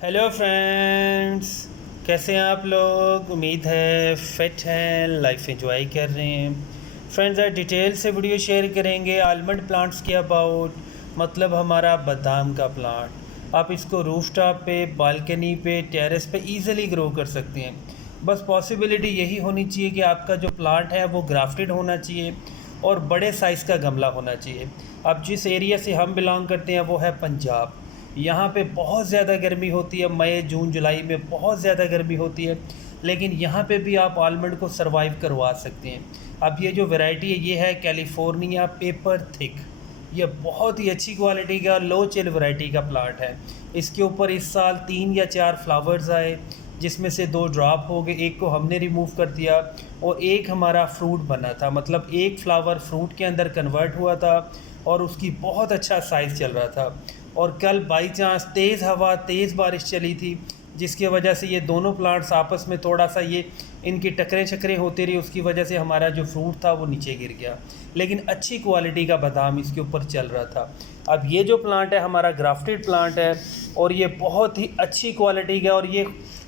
Hello friends, कैसे हैं आप लोग। उम्मीद है फिट हैं, लाइफ एंजॉय कर रहे हैं। फ्रेंड्स, आज डिटेल से वीडियो शेयर करेंगे आलमंड प्लांट्स के अबाउट, मतलब हमारा बादाम का प्लांट। आप इसको रूफ टॉप पे, बालकनी पे, टेरेस पे इजीली ग्रो कर सकते हैं। बस पॉसिबिलिटी यही होनी चाहिए कि आपका जो प्लांट है वो ग्राफ्टेड होना चाहिए और बड़े साइज़ का गमला होना चाहिए। अब जिस एरिया से हम बिलोंग करते हैं वो है पंजाब। यहाँ पे बहुत ज़्यादा गर्मी होती है, मई जून जुलाई में बहुत ज़्यादा गर्मी होती है, लेकिन यहाँ पे भी आप आलमंड को सरवाइव करवा सकते हैं। अब ये जो वैरायटी है ये है कैलिफोर्निया पेपर थिक। ये बहुत ही अच्छी क्वालिटी का लो चिल वैरायटी का प्लांट है। इसके ऊपर इस साल 3 या 4 फ्लावर्स आए, जिसमें से 2 ड्रॉप हो गए, एक को हमने रिमूव कर दिया और एक हमारा फ्रूट बना था। मतलब एक फ्लावर फ्रूट के अंदर कन्वर्ट हुआ था और उसकी बहुत अच्छा साइज़ चल रहा था। और कल बाई चांस तेज़ हवा, तेज़ बारिश चली थी, जिसकी वजह से ये दोनों प्लांट्स आपस में थोड़ा सा ये इनकी टकरें छकरें होती रही। उसकी वजह से हमारा जो फ्रूट था वो नीचे गिर गया, लेकिन अच्छी क्वालिटी का बादाम इसके ऊपर चल रहा था। अब ये जो प्लांट है हमारा ग्राफ्टेड प्लांट है और ये बहुत ही अच्छी क्वालिटी का, और ये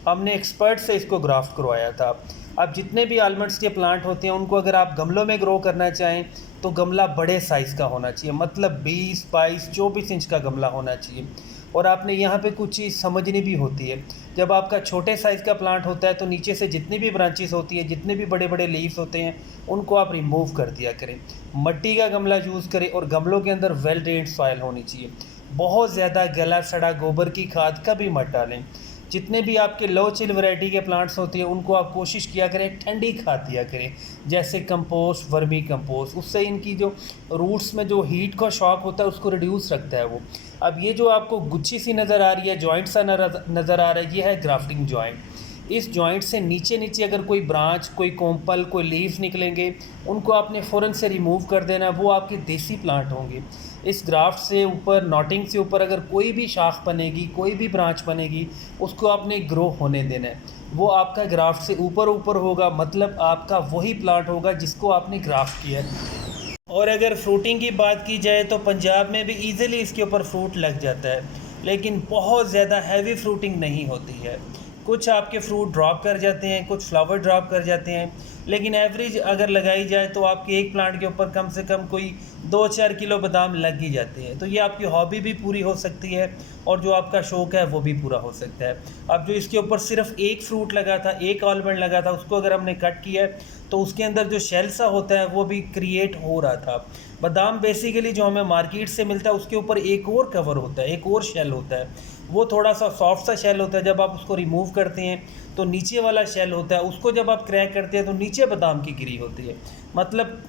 हमने एक्सपर्ट से इसको ग्राफ्ट करवाया था। अब जितने भी आलमंड्स के प्लांट होते हैं उनको अगर आप गमलों में ग्रो करना चाहें तो गमला बड़े साइज़ का होना चाहिए, मतलब 20, 22, 24 इंच का गमला होना चाहिए। और आपने यहाँ पे कुछ चीज़ समझनी भी होती है। जब आपका छोटे साइज़ का प्लांट होता है तो नीचे से जितनी भी ब्रांचेस होती है, जितने भी बड़े बड़े लीव्स होते हैं, उनको आप रिमूव कर दिया करें। मिट्टी का गमला यूज़ करें और गमलों के अंदर वेल ड्रेन्ड सॉइल होनी चाहिए। बहुत ज़्यादा गला सड़ा गोबर की खाद कभी मत डालें। जितने भी आपके लो चिल वैरायटी के प्लांट्स होते हैं उनको आप कोशिश किया करें ठंडी खाद दिया करें, जैसे कंपोस्ट, वर्मी कंपोस्ट। उससे इनकी जो रूट्स में जो हीट का शॉक होता है उसको रिड्यूस रखता है वो। अब ये जो आपको गुच्छी सी नज़र आ रही है, जॉइंट सा नज़र आ रहा है, ये है ग्राफ्टिंग जॉइंट। इस जॉइंट से नीचे नीचे अगर कोई ब्रांच, कोई कोम्पल, कोई लीव्स निकलेंगे, उनको आपने फ़ौरन से रिमूव कर देना। वो आपके देसी प्लांट होंगे। इस ग्राफ्ट से ऊपर, नॉटिंग से ऊपर अगर कोई भी शाख बनेगी, कोई भी ब्रांच बनेगी, उसको आपने ग्रो होने देना है। वो आपका ग्राफ्ट से ऊपर ऊपर होगा, मतलब आपका वही प्लांट होगा जिसको आपने ग्राफ्ट किया है। और अगर फ्रूटिंग की बात की जाए तो पंजाब में भी ईज़िली इसके ऊपर फ्रूट लग जाता है, लेकिन बहुत ज़्यादा हैवी फ्रूटिंग नहीं होती है। कुछ आपके फ्रूट ड्रॉप कर जाते हैं, कुछ फ्लावर ड्रॉप कर जाते हैं, लेकिन एवरेज अगर लगाई जाए तो आपके एक प्लांट के ऊपर कम से कम कोई 2-4 किलो बादाम लग ही जाते हैं। तो ये आपकी हॉबी भी पूरी हो सकती है और जो आपका शौक़ है वो भी पूरा हो सकता है। अब जो इसके ऊपर सिर्फ एक फ्रूट लगा था, एक आलमंड लगा था, उसको अगर हमने कट किया तो उसके अंदर जो शेल सा होता है वो भी क्रिएट हो रहा था। बादाम बेसिकली जो हमें मार्केट से मिलता है उसके ऊपर एक और कवर होता है, एक और शेल होता है। वो थोड़ा सा सॉफ्ट सा शेल होता है। जब आप उसको रिमूव करते हैं तो नीचे वाला शेल होता है, उसको जब आप क्रैक करते हैं तो नीचे बादाम की गिरी होती है। मतलब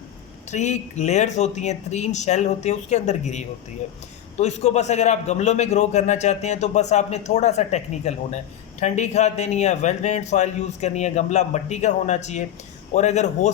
3 लेयर्स होती हैं, 3 शेल होते हैं, उसके अंदर गिरी होती है। तो इसको बस अगर आप गमलों में ग्रो करना चाहते हैं तो बस आपने थोड़ा सा टेक्निकल होना है। ठंडी खाद देनी है, वेल ड्रेन्ड सॉइल यूज़ करनी है, गमला मिट्टी का होना चाहिए। और अगर हो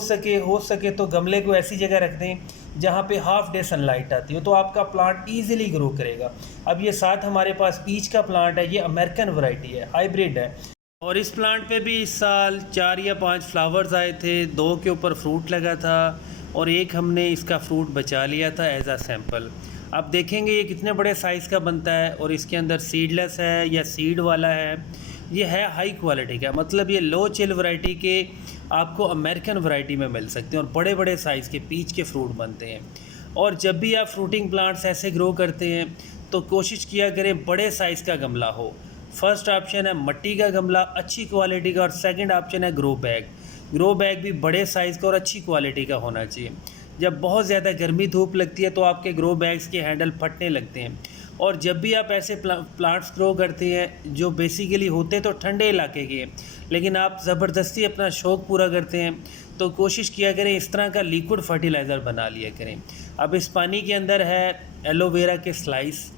सके तो गमले को ऐसी जगह रख दें जहाँ पे हाफ डे सनलाइट आती हो, तो आपका प्लांट इजीली ग्रो करेगा। अब ये साथ हमारे पास पीच का प्लांट है, ये अमेरिकन वैरायटी है, हाइब्रिड है। और इस प्लांट पे भी इस साल 4 या 5 फ्लावर्स आए थे, 2 के ऊपर फ्रूट लगा था और एक हमने इसका फ्रूट बचा लिया था एज आ सैम्पल। अब देखेंगे ये कितने बड़े साइज़ का बनता है और इसके अंदर सीडलेस है या सीड वाला है। ये है हाई क्वालिटी का, मतलब ये लो चिल वैरायटी के आपको अमेरिकन वैरायटी में मिल सकते हैं और बड़े बड़े साइज़ के पीच के फ्रूट बनते हैं। और जब भी आप फ्रूटिंग प्लांट्स ऐसे ग्रो करते हैं तो कोशिश किया करें बड़े साइज़ का गमला हो। फर्स्ट ऑप्शन है मिट्टी का गमला अच्छी क्वालिटी का, और सेकंड ऑप्शन है ग्रो बैग। ग्रो बैग भी बड़े साइज़ का और अच्छी क्वालिटी का होना चाहिए। जब बहुत ज़्यादा गर्मी धूप लगती है तो आपके ग्रो बैग्स के हैंडल फटने लगते हैं। और जब भी आप ऐसे प्लांट्स ग्रो करते हैं जो बेसिकली होते तो ठंडे इलाके के, लेकिन आप ज़बरदस्ती अपना शौक़ पूरा करते हैं, तो कोशिश किया करें इस तरह का लिक्विड फर्टिलाइज़र बना लिया करें। अब इस पानी के अंदर है एलोवेरा के स्लाइस,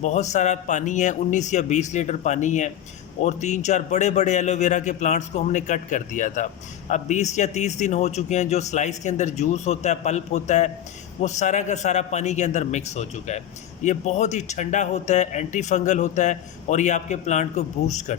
बहुत सारा पानी है, 19 या 20 लीटर पानी है, और 3-4 बड़े बड़े एलोवेरा के प्लांट्स को हमने कट कर दिया था। अब 20 या 30 दिन हो चुके हैं। जो स्लाइस के अंदर जूस होता है, पल्प होता है, वो सारा का सारा पानी के अंदर मिक्स हो चुका है। ये बहुत ही ठंडा होता है, एंटी फंगल होता है और ये आपके प्लांट को बूस्ट करता है।